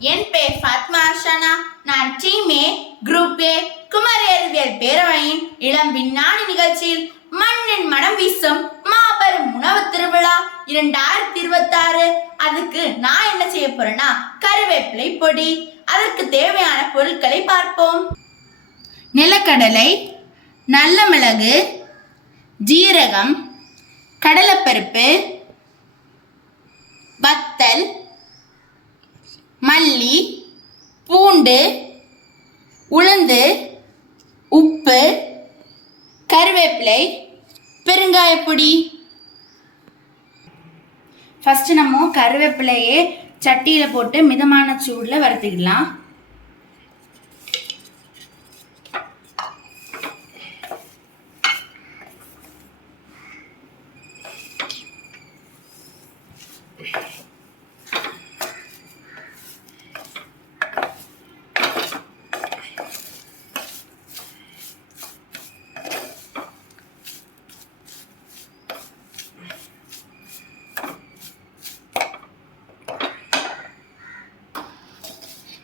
என் பெயர் ஃபாத்மா அர்ஷனா. நான் team A group A Kumari அறிவியல் பேரவையின் இளம் விஞ்ஞானி நிகழ்ச்சியில் மண்ணின் மனம் வீசும் மாபெரும் உணவு திருவிழா 2026. அதுக்கு நான் என்ன செய்ய போறேன்னா கருவேப்பிலை பொடி. அதற்கு தேவையான பொருட்களை பார்ப்போம். நிலக்கடலை, நல்ல மிளகு, ஜீரகம், கடலைப்பருப்பு, வத்தல், மல்லி, பூண்டு, உளுந்து, உப்பு, கருவேப்பிலை, பெருங்காயப்பொடி. ஃபர்ஸ்ட் நம்ம கருவேப்பிலையே சட்டியில் போட்டு மிதமான சூடில் வறுத்துக்கலாம்.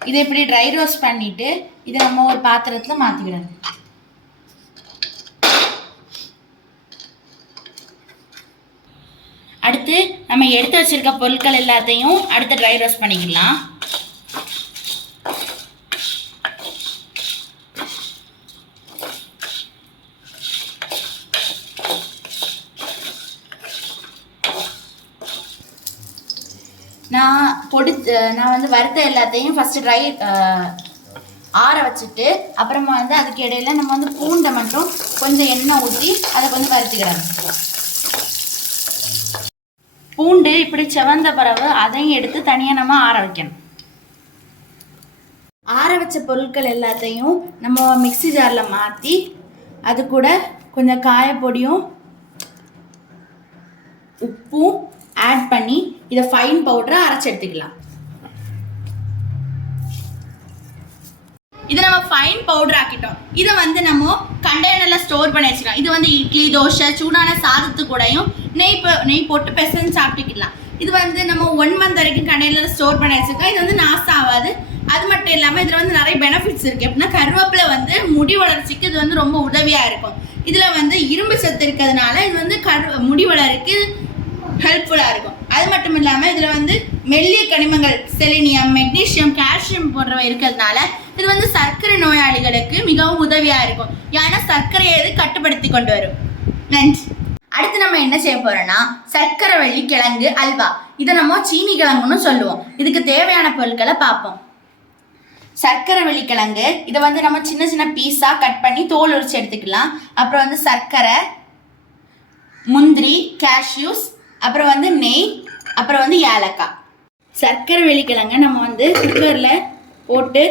இதை இப்படி ட்ரை ரோஸ்ட் பண்ணிட்டு இதை நம்ம ஒரு பாத்திரத்தில் மாற்றிக்கிடணும். அடுத்து நம்ம எடுத்து வச்சிருக்க பொருட்கள் எல்லாத்தையும் அடுத்து ட்ரை ரோஸ்ட் பண்ணிக்கலாம். நான் வந்து வறுத்த எல்லாத்தையும் ஃபஸ்ட்டு ட்ரை ஆற வச்சுட்டு அப்புறமா வந்து அதுக்கு இடையில நம்ம வந்து பூண்டை மட்டும் கொஞ்சம் எண்ணெய் ஊற்றி அதை கொஞ்சம் வறுத்துக்கிடணும். பூண்டு இப்படி செவந்த பிறகு அதையும் எடுத்து தனியாக நம்ம ஆற வைக்கணும். ஆற வச்ச பொருட்கள் எல்லாத்தையும் நம்ம மிக்ஸி ஜாரில் மாற்றி அது கூட கொஞ்சம் காயப்பொடியும் உப்பும் ஆட் பண்ணி இதை ஃபைன் பவுடரை அரைச்சி எடுத்துக்கலாம். இதை நம்ம ஃபைன் பவுடர் ஆக்கிட்டோம். இதை வந்து நம்ம கண்டெய்னரில் ஸ்டோர் பண்ணி வச்சுக்கலாம். இது வந்து இட்லி, தோசை, சூடான சாதத்து கூடயும் நெய் போட்டு பெசன்னு சாப்பிட்டுக்கலாம். இது வந்து நம்ம 1 மந்த் வரைக்கும் கண்டெய்னரில் ஸ்டோர் பண்ணி வச்சுருக்கோம். இது வந்து நாசம் ஆகாது. அது மட்டும் இல்லாமல் இதில் வந்து நிறைய பெனிஃபிட்ஸ் இருக்குது. எப்படின்னா கருவேப்பிலை வந்து முடி வளர்ச்சிக்கு இது வந்து ரொம்ப உதவியாக இருக்கும். இதில் வந்து இரும்பு சத்து இருக்கிறதுனால இது வந்து முடி வளர்க்கு ஹெல்ப்ஃபுல்லாக இருக்கும். அது மட்டும் இல்லாமல் இதில் வந்து மெல்லிய கனிமங்கள் செலினியம், மெக்னீசியம், கால்சியம் போன்றவை இருக்கிறதுனால இது வந்து சர்க்கரை நோயாளிகளுக்கு மிகவும் உதவியாக இருக்கும். ஏன்னா சர்க்கரையை இது கட்டுப்படுத்தி கொண்டு வரும். நன்றி. அடுத்து நம்ம என்ன செய்ய போறோம்னா சர்க்கரை வள்ளி கிழங்கு அல்வா. இதை நம்ம சீனி கிழங்குன்னு சொல்லுவோம். இதுக்கு தேவையான பொருட்களை பார்ப்போம். சர்க்கரை வள்ளி கிழங்கு இதை வந்து நம்ம சின்ன சின்ன பீஸாக கட் பண்ணி தோல் உரிச்சு எடுத்துக்கலாம். அப்புறம் வந்து சர்க்கரை, முந்திரி, கேஷ்யூஸ், அப்புறம் வந்து நெய், அப்புறம் வந்து ஏலக்காய். சர்க்கரை வெள்ளிக்கிழங்க நம்ம வந்து குக்கரில் போட்டு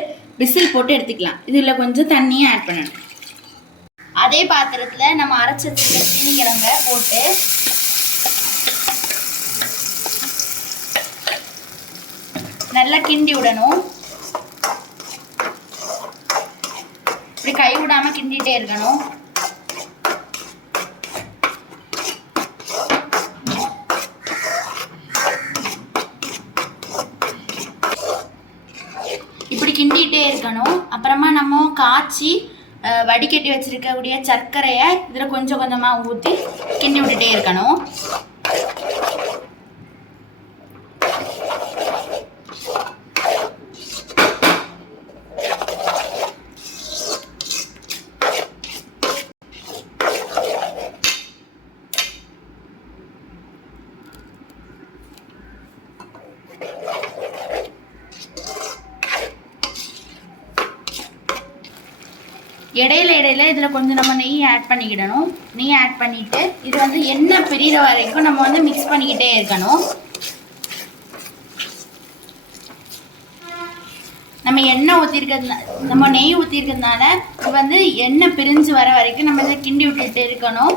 விசில் போட்டு எடுத்துக்கலாம். இதில் கொஞ்சம் தண்ணியை ஆட் பண்ணணும். அதே பாத்திரத்தில் நம்ம அரைச்சி வச்சுருக்க சீனிக்கிழங்க போட்டு நல்லா கிண்டி விடணும். இப்படி கை விடாமல் கிண்டிகிட்டே இருக்கணும். இப்படி கிண்டிகிட்டே இருக்கணும். அப்புறமா நம்ம காய்ச்சி வடிகட்டி வச்சிருக்கக்கூடிய சர்க்கரையை இதில் கொஞ்சம் கொஞ்சமாக ஊற்றி கிண்டி விட்டுட்டே இருக்கணும். இடையில இதில் கொஞ்சம் நம்ம நெய் ஆட் பண்ணிக்கிடணும். நெய் ஆட் பண்ணிவிட்டு இது வந்து எண்ணெய் பிரிகிற வரைக்கும் நம்ம வந்து மிக்ஸ் பண்ணிக்கிட்டே இருக்கணும். நம்ம எண்ணெய் ஊற்றிருக்கிறதுனால நம்ம நெய் ஊற்றிருக்கிறதுனால இது வந்து எண்ணெய் பிரிஞ்சு வர வரைக்கும் நம்ம இதை கிண்டி விட்டுட்டு இருக்கணும்.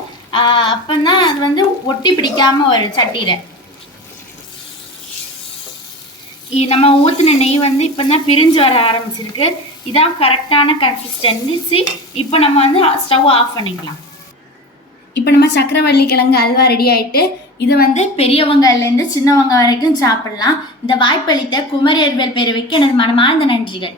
அப்போ தான் அது வந்து ஒட்டி பிடிக்காமல் வரும் சட்டியில். நம்ம ஊற்றின நெய் வந்து இப்போ தான் பிரிஞ்சு வர ஆரம்பிச்சிருக்கு. இதான் கரெக்டான கன்சிஸ்டன்சி. இப்போ நம்ம வந்து ஸ்டவ் ஆஃப் பண்ணிக்கலாம். இப்போ நம்ம சக்கரவள்ளி கிழங்கு அல்வா ரெடி ஆயிட்டு இது வந்து பெரியவங்கலேருந்து சின்னவங்க வரைக்கும் சாப்பிடலாம். இந்த வாய்ப்பளித்த குமரி அறிவியல் பேரவைக்கு எனது மனமார்ந்த நன்றிகள்.